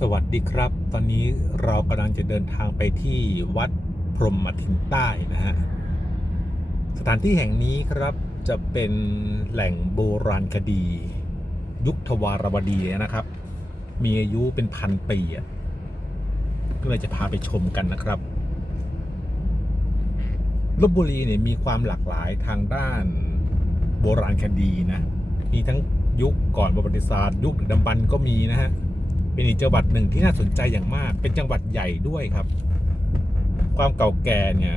สวัสดีครับ ตอนนี้เรากำลังจะเดินทางไปที่วัดพรหมทินใต้นะฮะ สถานที่แห่งนี้ครับจะเป็นแหล่งโบราณคดี ยุคทวารวดีนะครับ มีอายุเป็นพันปีอะก็เลยจะพาไปชมกันนะครับลบบุรีเนี่ยมีความหลากหลายทางด้านโบราณคดีนะ มีทั้งยุคก่อนประวัติศาสตร์ ยุคดึกดำบรรพ์ก็มีนะฮะ เป็นอีกจังหวัดหนึ่งที่น่าสนใจอย่างมาก เป็นจังหวัดใหญ่ด้วยครับ ความเก่าแก่เนี่ย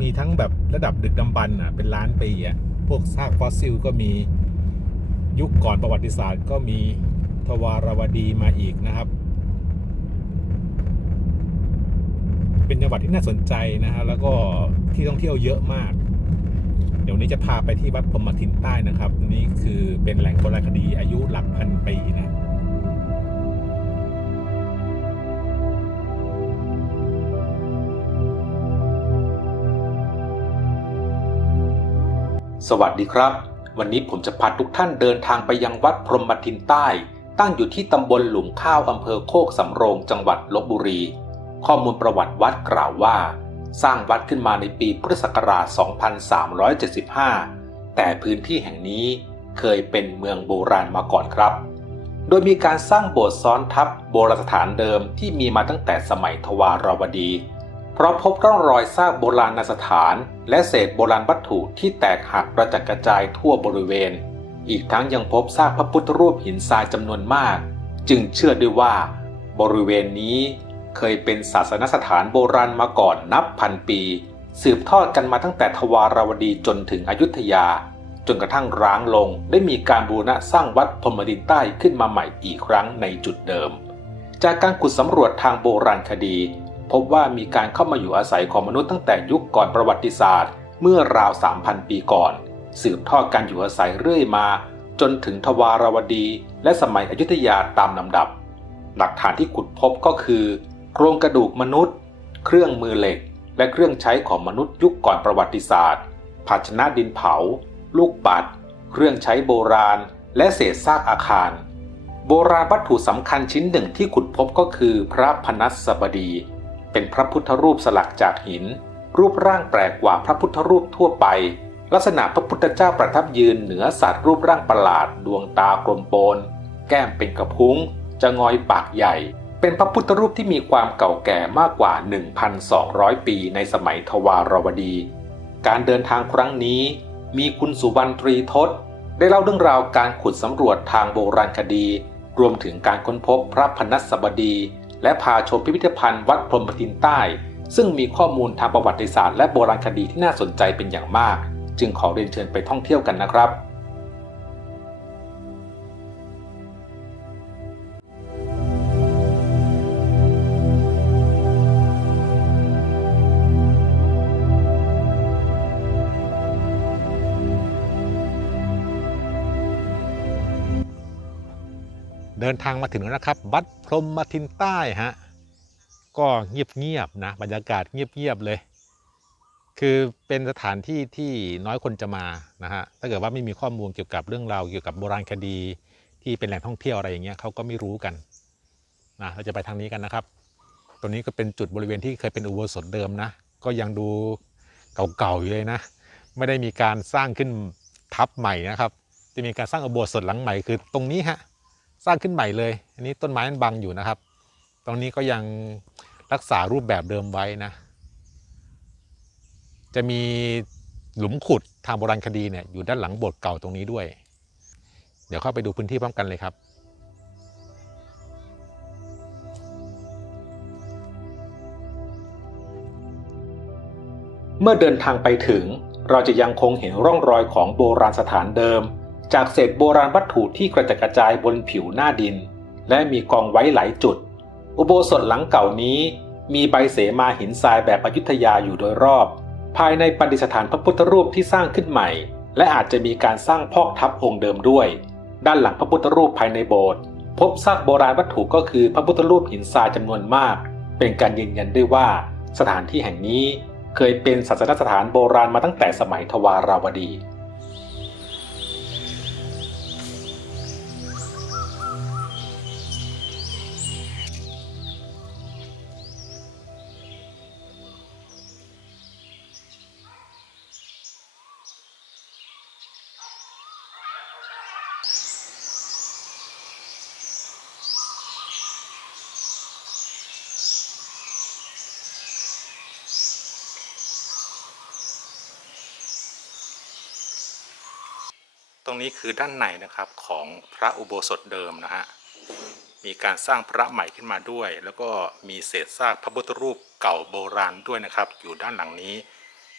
มีทั้งแบบระดับดึกดำบรรพ์อะเป็นล้านปีอะพวกซากฟอสซิลก็มียุคก่อนประวัติศาสตร์ก็มีทวารวดีมาอีกนะครับ เป็นจังหวัดที่น่าสนใจนะฮะแล้วก็ที่ท่องเที่ยวเยอะมาก เดี๋ยวนี้จะพาไปที่วัดพรมทินใต้นะครับ นี่คือเป็นแหล่งโบราณคดีอายุหลักพันปีนะ สวัสดีครับ วันนี้ผมจะพาทุกท่านเดินทางไปยังวัดพรหมทินใต้ ตั้งอยู่ที่ตำบลหลุมข้าวอำเภอโคกสำโรงจังหวัดลบบุรี ข้อมูลประวัติวัดกล่าวว่า สร้างวัดขึ้นมาในปีพุทธศักราช 2375 แต่พื้นที่แห่งนี้เคยเป็นเมืองโบราณมาก่อนครับ โดยมีการสร้างโบสถ์ซ้อนทับโบราณสถานเดิมที่มีมาตั้งแต่สมัยทวารวดี เพราะพบร่องรอยซากโบราณสถาน และเศษโบราณวัตถุที่แตกหักกระจัดกระจายทั่วบริเวณ อีกทั้งยังพบซากพระพุทธรูปหินทรายจำนวนมาก จึงเชื่อได้ว่า บริเวณนี้เคยเป็นศาสนสถานโบราณมาก่อนนับพันปี สืบทอดกันมาตั้งแต่ทวารวดีจนถึงอยุธยา จนกระทั่งร้างลงได้มีการบูรณะสร้างวัดพรมดินใต้ขึ้นมาใหม่อีกครั้งในจุดเดิม จากการขุดสำรวจทางโบราณคดี พบว่ามีการเข้ามาอยู่อาศัยของมนุษย์ตั้งแต่ยุคก่อนประวัติศาสตร์ เมื่อราว 3,000 ปีก่อน สืบทอดการอยู่อาศัยเรื่อยมา จนถึงทวารวดี และสมัยอยุธยาตามลำดับ หลักฐานที่ขุดพบก็คือ โครงกระดูกมนุษย์ เครื่องมือเหล็ก และเครื่องใช้ของมนุษย์ยุคก่อนประวัติศาสตร์ ภาชนะดินเผา ลูกปัด เครื่องใช้โบราณ และเศษซากอาคาร โบราณวัตถุสำคัญชิ้นหนึ่งที่ขุดพบก็คือพระพนัสบดี เป็นพระพุทธรูปสลักจากหิน รูปร่างแปลกกว่าพระพุทธรูปทั่วไป ลักษณะพระพุทธเจ้าประทับยืนเหนือสัตว์รูปร่างประหลาด ดวงตากลมโปน แก้มเป็นกระพุ้ง จะงอยปากใหญ่ เป็นพระพุทธรูปที่มีความเก่าแก่มากกว่า 1,200 ปีในสมัยทวารวดี การเดินทางครั้งนี้ มีคุณสุวรรณตรีทศได้เล่าเรื่องราวการขุดสำรวจทางโบราณคดี รวมถึงการค้นพบพระพนัสบดี และพาชมพิพิธภัณฑ์วัดพรหมทินใต้ ซึ่งมีข้อมูลทางประวัติศาสตร์และโบราณคดีที่น่าสนใจเป็นอย่างมาก จึงขอเรียนเชิญไปท่องเที่ยวกันนะครับ เดินทางมาถึงแล้วนะครับ วัดพรหมทินใต้ฮะก็เงียบๆนะบรรยากาศเงียบๆเลย คือเป็นสถานที่ที่น้อยคนจะมานะฮะถ้าเกิดว่าไม่มีข้อมูลเกี่ยวกับเรื่องราวเกี่ยวกับโบราณคดีที่เป็นแหล่งท่องเที่ยวอะไรอย่างเงี้ยเขาก็ไม่รู้กันนะเราจะไปทางนี้กันนะครับ ตรงนี้ก็เป็นจุดบริเวณที่เคยเป็นอุโบสถเดิมนะ ก็ยังดูเก่าๆอยู่เลยนะ ไม่ได้มีการสร้างขึ้นทับใหม่นะครับ จะมีการสร้างอุโบสถหลังใหม่คือตรงนี้ฮะ สร้างขึ้นใหม่เลย อันนี้ต้นไม้มันบังอยู่นะครับ ตรงนี้ก็ยังรักษารูปแบบเดิมไว้นะ จะมีหลุมขุดทางโบราณคดีเนี่ยอยู่ด้านหลังโบสถ์เก่าตรงนี้ด้วย เดี๋ยวเข้าไปดูพื้นที่พร้อมกันเลยครับเมื่อเดินทางไปถึงเราจะยังคงเห็นร่องรอยของโบราณสถานเดิม จากเศษโบราณวัตถุที่กระจัดกระจายบนผิวหน้าดิน และมีกองไว้หลายจุด อุโบสถหลังเก่านี้ มีใบเสมาหินทรายแบบอยุธยาอยู่โดยรอบ ภายในประดิษฐานพระพุทธรูปที่สร้างขึ้นใหม่ และอาจจะมีการสร้างพอกทับองค์เดิมด้วย ด้านหลังพระพุทธรูปภายในโบสถ์พบซากโบราณวัตถุก็คือพระพุทธรูปหินทรายจำนวนมาก เป็นการยืนยันได้ว่าสถานที่แห่งนี้เคยเป็นศาสนสถานโบราณมาตั้งแต่สมัยทวาราวดี รงนี้คือด้านในนะครับของพระอุโบสถเดิมนะฮะมีการสร้างพระใหม่ขึ้นมาด้วย แล้วก็มีเศษซากพระพุทธรูปเก่าโบราณด้วยนะครับ อยู่ด้านหลังนี้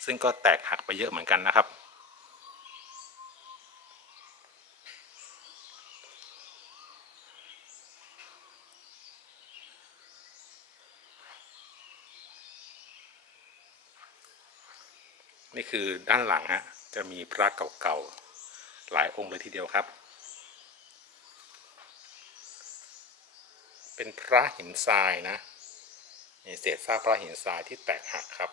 ซึ่งก็แตกหักไปเยอะเหมือนกันนะครับ นี่คือด้านหลังฮะจะมีพระเก่าๆ หลายองค์เลยทีเดียวครับ เป็นพระหินทรายนะมีเศษซากพระหินทรายที่แตกหักครับ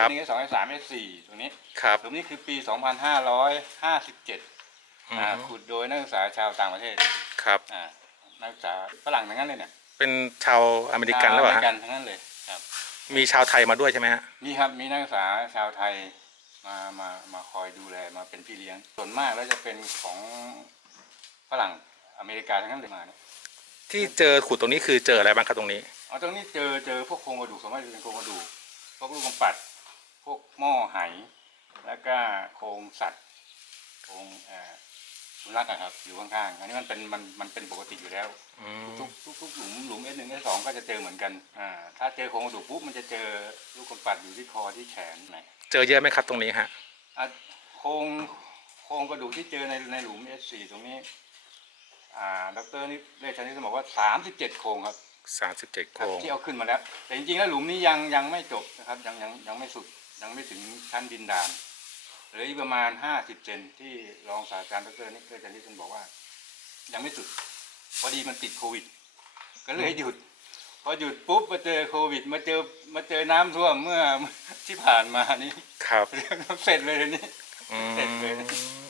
ครับหนึ่งเอสสองเอสสามเอสสี่ตรงนี้ครับหลุมนี้คือปีสองพันห้าร้อยห้าสิบเจ็ดอืมขุดโดยนักศึกษาชาวต่างประเทศครับอ่านักศึกษาฝรั่งทั้งนั้นเลยเนี่ยเป็นชาวอเมริกันหรือเปล่าชาวอเมฮะริกันทั้งนั้นเลยครับมีชาวไทยมาด้วยใช่ไหมฮะมีครับมีนักศึกษาชาวไทยมามามาคอยดูแลมาเป็นพี่เลี้ยงส่วนมากแล้วจะเป็นของฝรั่งอเมริกาทั้งนั้นเลยมาเนี่ยที่เจอขุดตรงนี้คือเจออะไรบ้างครับตรงนี้เอาตรงนี้เจอเจอพวกโครงกระดูกสมมติจะเป็นโครงกระดูกพวกลูกกำปัดพว กหม้อไหแล้วก็โครงสัตว์โครงเอ่อสุนัขอะครับ อยู่ข้างๆอันนี้มันเป็นมันมันเป็นปกติอยู่แล้วอืมทุกทุกทุกหลุมหลุมเอสหนึ่งเอสสองก็จะเจอเหมือนกันอ่าถ้าเจอโครงกระดูกปุ๊บมันจะเจอลูกกำปัดอยู่ที่คอที่แขนไหนเจอเยอะไหมครับตรงนี้ฮะอะโครงโครงกระดูกที่เจอในในหลุมเอสสี่ตรงนี้ อ่าดรนี่เลชันนี่บอกว่าสามสิบเจ็ดโครงครับสามสิบเจ็ดคโครับงที่เอาขึ้นมาแล้ว แต่จริงๆแล้วหลุมนี้ยังยังไม่จบนะครับ ยังยังยังไม่สุด ยังไม่ถึงชั้นดินดานเหลืออีกประมาณห้าสิบเซนที่รองศาสตราจารย์ดรนิกเกอร์จันทิสันบอกว่า ยังไม่สุดพอดีมันติดโควิด ก็เลยหยุด พอหยุดปุ๊บมาเจอโควิด มาเจอมาเจอน้ำท่วมเมื่อที่ผ่านมานี่ครับเรื่องเสร็จเลยนี่อืมเสร็จเลย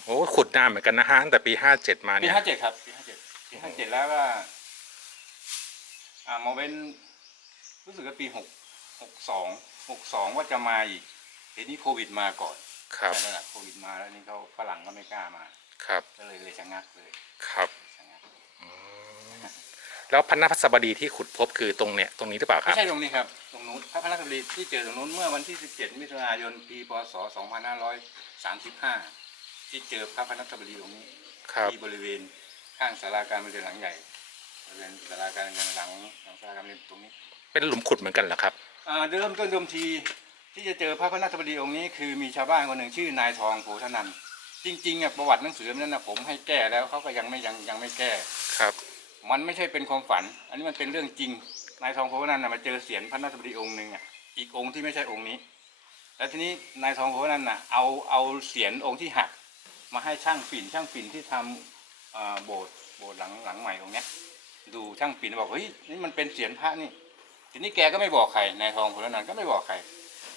โอ้ขุดนานเหมือนกันนะฮะตั้งแต่ปีห้าเจ็ดมาปีเนี่ยห้าเจ็ดครับปีห้าเจ็ดปีห้าเจ็ดแล้วก็อ่ามาเว้นรู้สึกว่าปีหกหกสองหกสองว่าจะมาอีก ทีนี้โควิดมาก่อนครับใช่แล้วล่ะโควิดมาแล้วนี่เขาฝรั่งก็ไม่กล้ามาครับก็เลยเลยชะงักเลยครับชะงักแล้วพันนพัสบดีที่ขุดพบคือตรงเนี้ยตรงนี้หรือเปล่าคไม่รับใช่ตรงนี้ครับตรงนู้นพระพนักรีที่เจอตรงนู้นเมื่อวันที่ 17 มิถุนายนปีพศ 2535 ที่เจอพระพนักบดีตรงนี้ครับที่บริเวณข้างศาลาการประเรียนหลังใหญ่บริเวณศาลาการประเรียนหลังหลังศาลาการประเรียนตรงนี้ เป็นหลุมขุดเหมือนกันเหรอครับอ่าเริ่มต้นเดิมที ที่จะเจอพระพระนาถบดีองค์นี้คือมีชาวบ้านคนหนึ่งชื่อนายทองโพธนันจริงๆอะประวัติหนังสือนั้นนะผมให้แก้แล้วเขาก็ยังไม่ยังยังไม่แก้ครับ มันไม่ใช่เป็นความฝัน อันนี้มันเป็นเรื่องจริงนายทองโพธนันนะมาเจอเสียนพระนาถบดีองค์หนึ่งอะอีกองค์ที่ไม่ใช่องค์นี้ แล้วทีนี้นายทองโพธนันท์น่ะเอาเอาเสียนองค์ที่หัก มาให้ช่างปิ่นช่างปิ่นที่ทำอ่าโบสถ์โบสถ์หลังหลังใหม่ตรงเนี้ยดูช่างปิ่นบอกเฮ้ยนี่มันเป็นเสียนพระนี่ ทีนี้แกก็ไม่บอกใครนายทองโพธนันก็ไม่บอกใคร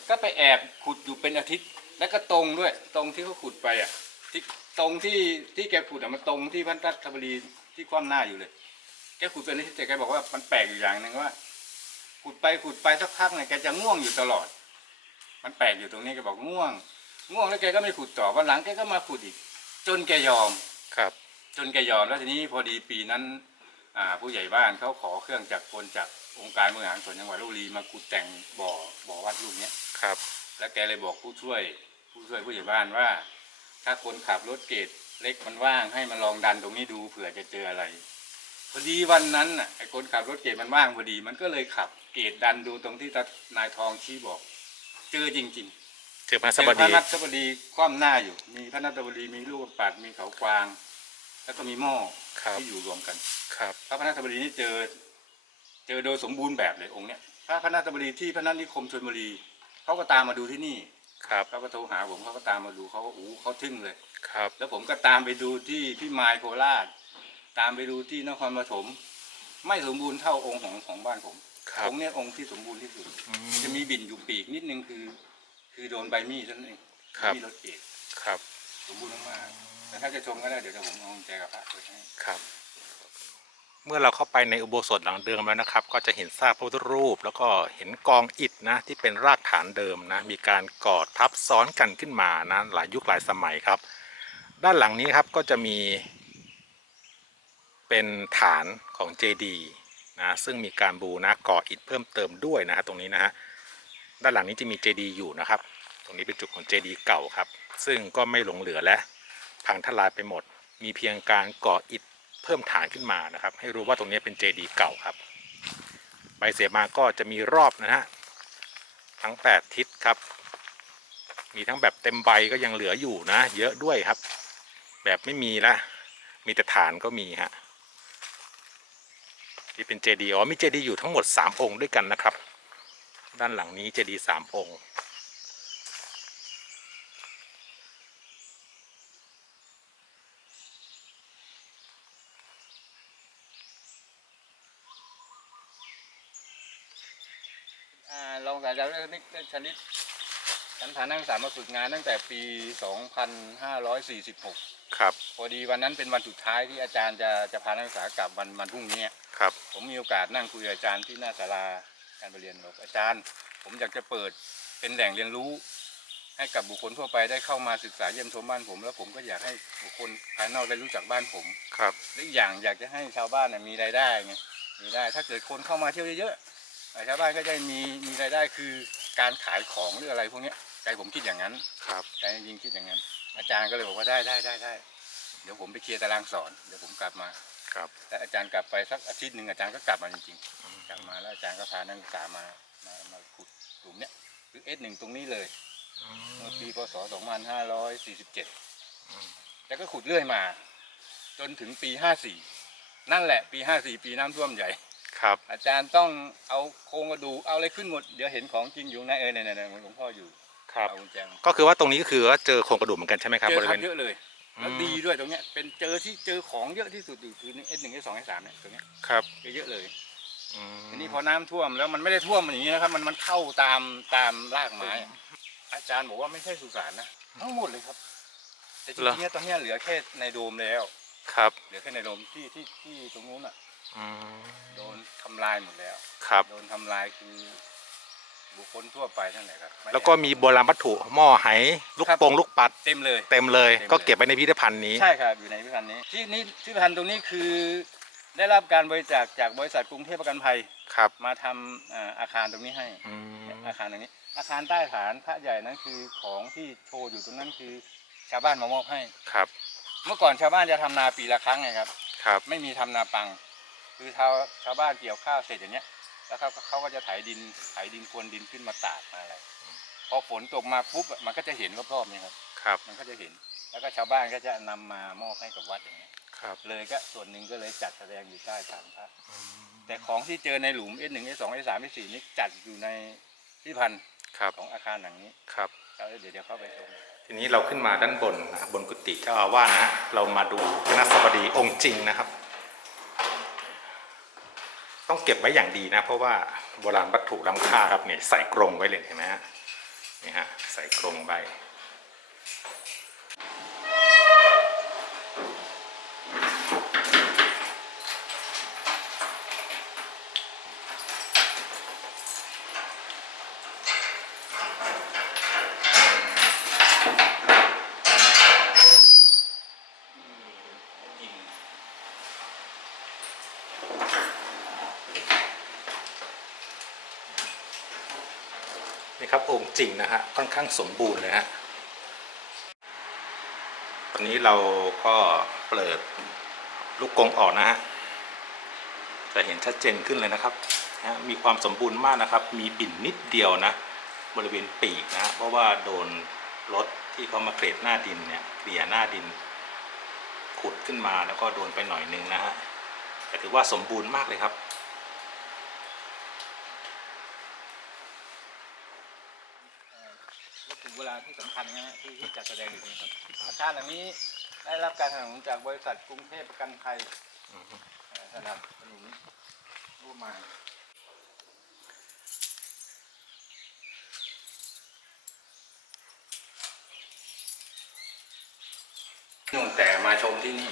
ก็ไปแอบขุดอยู่เป็นอาทิตย์ แล้วก็ตรงด้วย ตรงที่เขาขุดไปอะที่ตรงที่ที่แกขุดอะมันตรงที่พระรัตบดีที่คว่ำหน้าอยู่เลย แกขุดเป็นอาทิตย์แต่แกบอกว่ามันแปลกอยู่อย่างหนึ่งว่า ขุดไปขุดไปสักพักเนี่ยแกจะง่วงอยู่ตลอด มันแปลกอยู่ตรงนี้แกบอกง่วง ง่วงแล้วแกก็ไม่ขุดต่อวันหลังแกก็มาขุดอีก จนแกยอมครับ จนแกยอมแล้วทีนี้พอดีปีนั้นอ่า ผู้ใหญ่บ้านเขาขอเครื่องจักรกลจากองค์การบริหารส่วนจังหวัดลพบุรีมาขุดแต่งบ่อบ่อวัดลูกเนี้ยครับ แล้วแกเลยบอกผู้ช่วย ผู้ช่วยผู้ใหญ่บ้านว่า ถ้าคนขับรถเกรดเล็กมันว่างให้มันลองดันตรงนี้ดูเผื่อจะเจออะไร พอดีวันนั้นน่ะไอ้คนขับรถเกรดมันว่างพอดี มันก็เลยขับเกรดดันดูตรงที่ตานายทองชี้บอก เจอจริง ๆเจอพระเจสอบพดีระนัทบดีคว่ำหน้าอยู่ มีพระนัทบดีมีลูกปัดมีเขากวาง แล้วก็มีหม้อครับที่อยู่รวมกัน ครับ พระพระนัทบดีนี่เจอ เจอโดยสมบูรณ์แบบเลยองค์เนี้ยพระพระนัทบดีที่พระนัทนิคมชลบุรีเขาก็ตามมาดูที่นี่ครับเขาก็โทรหาผมเขาก็ตามมาดูเขาก็อู้เขาทึ่งเลยครับ แล้วผมก็ตามไปดูที่พี่มายโคราช ตามไปดูที่นครปฐมไม่สมบูรณ์เท่าองค์ของของบ้านผมครับองค์เนี้ยองค์ที่สมบูรณ์ที่สุดอืมจะมีบิ่นอยู่ปีกนิดนึงคือ คือโดนใบมีดเท่านั้นเองครับมีดรถเอกครับ สมบูรณ์มากๆ แต่ถ้าจะชมก็ได้เดี๋ยวจะผมเอากุญแจกับพระไปให้ครับ เมื่อเราเข้าไปในอุโบสถหลังเดิมแล้วนะครับ ก็จะเห็นซากพระพุทธรูป แล้วก็เห็นกองอิฐนะที่เป็นรากฐานเดิมนะ มีการก่อทับซ้อนกันขึ้นมานะหลายยุคหลายสมัยครับ ด้านหลังนี้ครับก็จะมี เป็นฐานของเจดีนะซึ่งมีการบูรณะก่ออิฐเพิ่มเติมด้วยนะฮะตรงนี้นะฮะด้านหลังนี้จะมีเจดีอยู่นะครับ ตรงนี้เป็นจุดของเจดีเก่าครับ ซึ่งก็ไม่หลงเหลือและ พังทลายไปหมด มีเพียงการก่ออิฐเพิ่มฐานขึ้นมานะครับ ให้รู้ว่าตรงนี้เป็นเจดีเก่าครับ ใบเสียมาก็จะมีรอบนะฮะทั้ง 8 ทิศครับ มีทั้งแบบเต็มใบก็ยังเหลืออยู่นะ เยอะด้วยครับ แบบไม่มีละมีแต่ฐานก็มีฮะที่เป็นเจดีย์อ๋อมีเจดีย์อยู่ทั้งหมด 3 องค์ด้วยกันนะครับ ด้านหลังนี้เจดีย์สามองค์ อ่าร องศาสตราจารย์ดรนิกเนตรชนิดฉันฐานักศึกษามาฝึกงานตั้งแต่ปี 2546 ครับ พอดีวันนั้นเป็นวันสุดท้ายที่อาจารย์จะจะพานักศึกษากลับวันวันพรุ่งนี้ครับ ผมมีโอกาสนั่งคุยกับอาจารย์ที่หน้าศาลาการประเรียนบอกอาจารย์ ผมอยากจะเปิดเป็นแหล่งเรียนรู้ ให้กับบุคคลทั่วไปได้เข้ามาศึกษาเยี่ยมชมบ้านผม แล้วผมก็อยากให้บุคคลภายนอกได้รู้จักบ้านผมครับและอีกอย่างอยากจะให้ชาวบ้านน่ะมีรายได้ไงมีรายได้ถ้าเกิดคนเข้ามาเที่ยวเยอะๆเอ่อ ชาวบ้านก็จะมีมีรายได้คือการขายของหรืออะไรพวกเนี้ยใจผมคิดอย่างนั้นครับใจจริงๆคิดอย่างนั้น อาจารย์ก็เลยบอกว่าได้ได้ได้ได้เดี๋ยวผมไปเคลียร์ตารางสอนเดี๋ยวผมกลับมาครับแล้วอาจารย์กลับไปสักอาทิตย์หนึ่งอาจารย์ก็กลับมาจริงๆกลับมาแล้วอาจารย์ก็พานักศึกษามามามาขุดหลุมเนี้ยคือเอสหนึ่งตรงนี้เลยเมื่อปีพศ2547แล้วก็ขุดเรื่อยมา จนถึงปี54นั่นแหละปี54ปีน้ำท่วมใหญ่ ครับ อาจารย์ต้องเอาโครงกระดูกเอาอะไรขึ้นหมดเดี๋ยวเห็นของจริงอยู่ในเออในในหลวงพ่ออยู่ครับ เอากุญแจมาก็คือว่าตรงนี้ก็คือว่าเจอโครงกระดูกเหมือนกันใช่ไหมครับเจบอริคเวรับณเยอะเลยแล้วอืม ดีด้วยตรงเนี้ยเป็นเจอที่เจอของเยอะที่สุดอยู่คือเอสหนึ่งเอสสองเอสสามเนี่ยตรงเนี้ยครับเจอเยอะเลยอืมทีนี้พอน้ำท่วมแล้วมันไม่ได้ท่วมอย่างนี้นะครับมันมันเข้าตามตามรากไม้อะอาจารย์บอกว่าไม่ใช่สุสานนะทั้งหมดเลยครับ แต่จริงๆเนี่ยตอนเนี้ยเหลือแค่ในโดมแล้ว ครับ เหลือแค่ในโดมที่ที่ที่ตรงนู้นอะ อืมโดนทำลายหมดแล้ว ครับ โดนทำลายคือ บุคคลทั่วไปนั่นแหละครับไได้แล้วก็มีโบราณวัตถุหม้อไหลูกครับโปงลูกปัด เต็มเลย เต็มเลย เต็มเลย ก็เก็บไว้ในพิพิธภัณฑ์นี้ ใช่ครับอยู่ในพิพิธภัณฑ์นี้ที่นี่พิพิธภัณฑ์ตรงนี้คือ ได้รับการบริจาคจากบริษัทกรุงเทพประกันภัยครับมาทำอ่าอาคารตรงนี้ให้ อืมอาคารตรงนี้ อาคารใต้ฐานพระใหญ่นั้นคือของที่โชว์อยู่ตรงนั้นคือ ชาวบ้านมามอบให้ ครับ เมื่อก่อนชาวบ้านจะทำนาปีละครั้งไงครับ ครับ ไม่มีทำนาปัง คือชาวชาวบ้านเกี่ยวข้าวเสร็จอย่างเงี้ย แล้วเขาเขาก็จะไถดินไถดินพรวนดินขึ้นมาตากมาอะไรพอฝนตกมาปุ๊บอะมันก็จะเห็นรอบๆนี่ครับครับ มันก็จะเห็น แล้วก็ชาวบ้านก็จะนำมามอบให้กับวัดอย่างเงี้ยครับ เลยก็ส่วนหนึ่งก็เลยจัดแสดงอยู่ใต้ฐานพระแต่ของที่เจอในหลุม S หนึ่ง S สอง S สาม S สี่นี่จัดอยู่ในพิพิธภัณฑ์ครับของอาคารหลังนี้ครับแล้วเดี๋ยวเดี๋ยวเข้าไปชมทีนี้เราขึ้นมาด้านบนนะครับบนกุฏิเจ้าอาวาสนะฮะเรามาดูคณะสบดีองค์จริงนะครับ ต้องเก็บไว้อย่างดีนะ เพราะว่าโบราณวัตถุล้ำค่าครับเนี่ยใส่กรงไว้เลยเห็นไหมฮะนี่ฮะใส่กรงไว้ จริงนะฮะค่อนข้างสมบูรณ์เลยฮะตอนนี้เราก็เปิดลูกกรงออกนะฮะจะเห็นชัดเจนขึ้นเลยนะครับนะฮะมีความสมบูรณ์มากนะครับ มีบิ่นนิดเดียวนะ บริเวณปีกนะฮะเพราะว่าโดนรถที่เขามาเกรดหน้าดินเนี่ยเกลี่ยหน้าดิน ขุดขึ้นมาแล้วก็โดนไปหน่อยนึงนะฮะแต่ถือว่าสมบูรณ์มากเลยครับาที่สำคัญนะที่ที่จัดแสดงอยู่ตรงนี้ครับอาคารหลังนี้ได้รับการสนับสนุนจากบริษัทกรุงเทพประกันภัยเอ่อสนับสนุนร่วมมา ตั้แต่มาชมที่นี่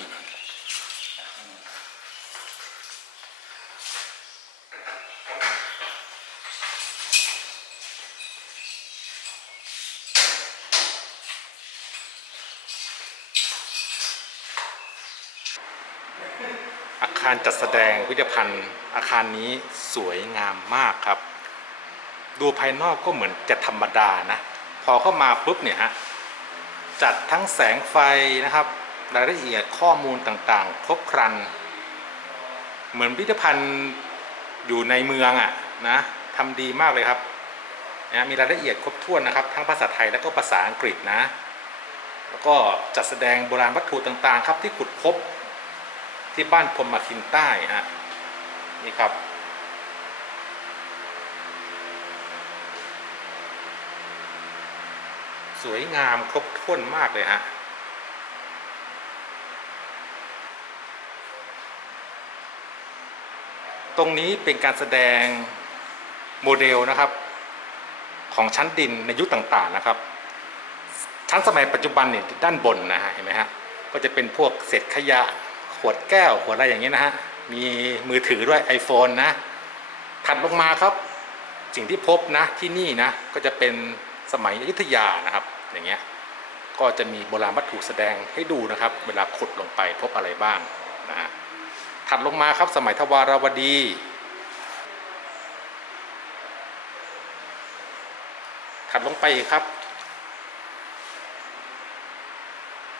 อาคารจัดแสดงพิพิธภัณฑ์อาคารนี้สวยงามมากครับ ดูภายนอกก็เหมือนจะธรรมดานะ พอเข้ามาปุ๊บเนี่ยฮะจัดทั้งแสงไฟนะครับ รายละเอียดข้อมูลต่างๆ ครบครัน เหมือนพิพิธภัณฑ์อยู่ในเมืองอะ่ะนะทำดีมากเลยครับนะมีรายละเอียดครบถ้วนนะครับ ทั้งภาษาไทยและก็ภาษาอังกฤษนะ แล้วก็จัดแสดงโบราณวัตถุต่างๆ ครับที่ขุดพบ ที่บ้านพรหมคินใต้ฮะนี่ครับ สวยงามครบถ้วนมากเลยฮะตรงนี้เป็นการแสดงโมเดลนะครับ ของชั้นดินในยุคต่างๆนะครับ ชั้นสมัยปัจจุบันเนี่ยด้านบนนะฮะเห็นไหมฮะก็จะเป็นพวกเศษขยะ ขวดแก้วขวดอะไรอย่างเงี้ยนะฮะมีมือถือด้วย iPhone นะถัดลงมาครับ สิ่งที่พบนะที่นี่นะก็จะเป็นสมัยอยุธยานะครับ อย่างเงี้ยก็จะมีโบราณวัตถุแสดงให้ดูนะครับ เวลาขุดลงไปพบอะไรบ้างนะฮะถัดลงมาครับสมัยทวารวดีถัดลงไปครับ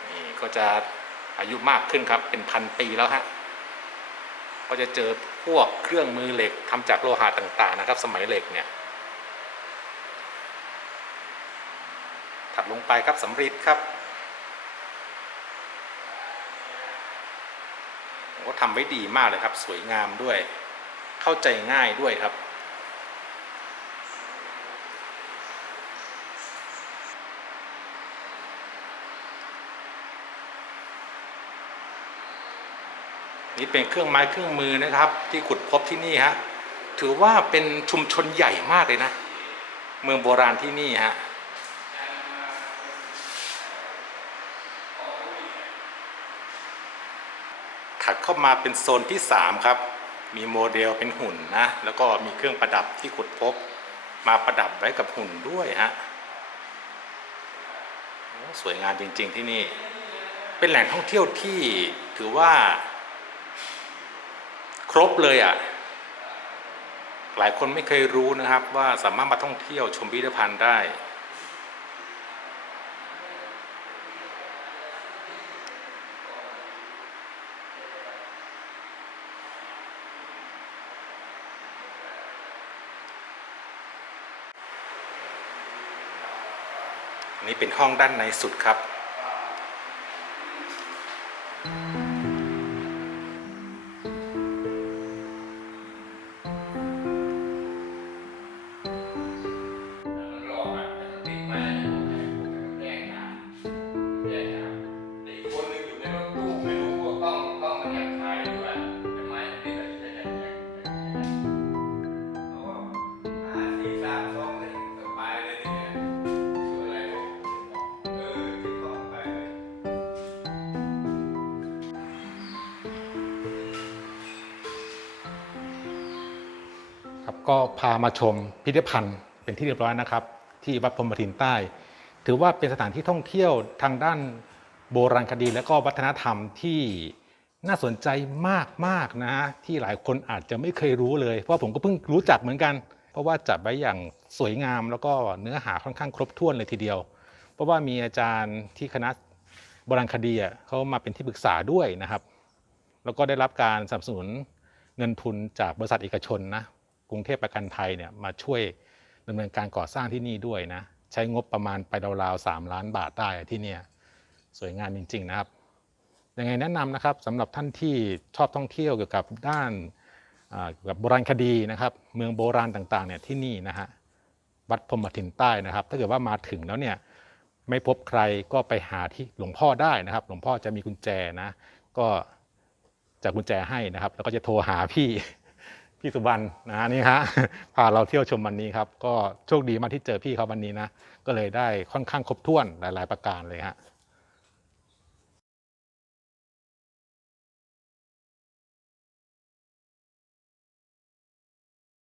นี่ก็จะ อายุมากขึ้นครับเป็นพันปีแล้วฮะก็จะเจอพวกเครื่องมือเหล็กทำจากโลหะต่างๆนะครับ สมัยเหล็กเนี่ยถัดลงไปครับสำริดครับก็ทำไว้ดีมากเลยครับ สวยงามด้วย เข้าใจง่ายด้วยครับ นี่เป็นเครื่องไม้เครื่องมือนะครับ ที่ขุดพบที่นี่ฮะถือว่าเป็นชุมชนใหญ่มากเลยนะ เมืองโบราณที่นี่ฮะถัดเข้ามาเป็นโซนที่ 3 ครับ มีโมเดลเป็นหุ่นนะ แล้วก็มีเครื่องประดับที่ขุดพบ มาประดับไว้กับหุ่นด้วยฮะสวยงามจริง ๆ ที่นี่ เป็นแหล่งท่องเที่ยวที่ถือว่า ครบเลยอะ่ะหลายคนไม่เคยรู้นะครับว่าสามารถมาท่องเที่ยวชมพิพิธภัณฑ์ได้อันนี้เป็นห้องด้านในสุดครับ ครับก็พามาชมพิพิธภัณฑ์เป็นที่เรียบร้อยนะครับ ที่วัดพรมทินใต้ ถือว่าเป็นสถานที่ท่องเที่ยวทางด้านโบราณคดี และก็วัฒนธรรมที่น่าสนใจมากๆนะที่หลายคนอาจจะไม่เคยรู้เลย เพราะผมก็เพิ่งรู้จักเหมือนกัน เพราะว่าจัดไว้อย่างสวยงามแล้วก็เนื้อหาค่อนข้างครบถ้วนเลยทีเดียว เพราะว่ามีอาจารย์ที่คณะโบราณคดีเขามาเป็นที่ปรึกษาด้วยนะครับ แล้วก็ได้รับการสนับสนุนเงินทุนจากบริษัทเอกชนนะ กรุงเทพประกันภัยเนี่ยมาช่วยดำเนินการก่อสร้างที่นี่ด้วยนะ ใช้งบประมาณไปราวๆ3ล้านบาทได้ที่เนี่ยสวยงามจริง ๆ นะครับยังไงแนะนำนะครับสำหรับท่านที่ชอบท่องเที่ยวเกี่ยวกับด้านเกี่ยวกับโบราณคดีนะครับ เมืองโบราณต่างๆเนี่ยที่นี่นะฮะวัดพรมทินใต้นะครับ ถ้าเกิดว่ามาถึงแล้วเนี่ยไม่พบใครก็ไปหาที่หลวงพ่อได้นะครับ หลวงพ่อจะมีกุญแจนะ ก็จะกุญแจให้นะครับ แล้วก็จะโทรหาพี่ พี่สุบรรณนะฮะนี่ฮะพาเราเที่ยวชมวันนี้ครับ ก็โชคดีมากที่เจอพี่เขาวันนี้นะ ก็เลยได้ค่อนข้างครบถ้วนหลาย ๆ ประการเลยฮะ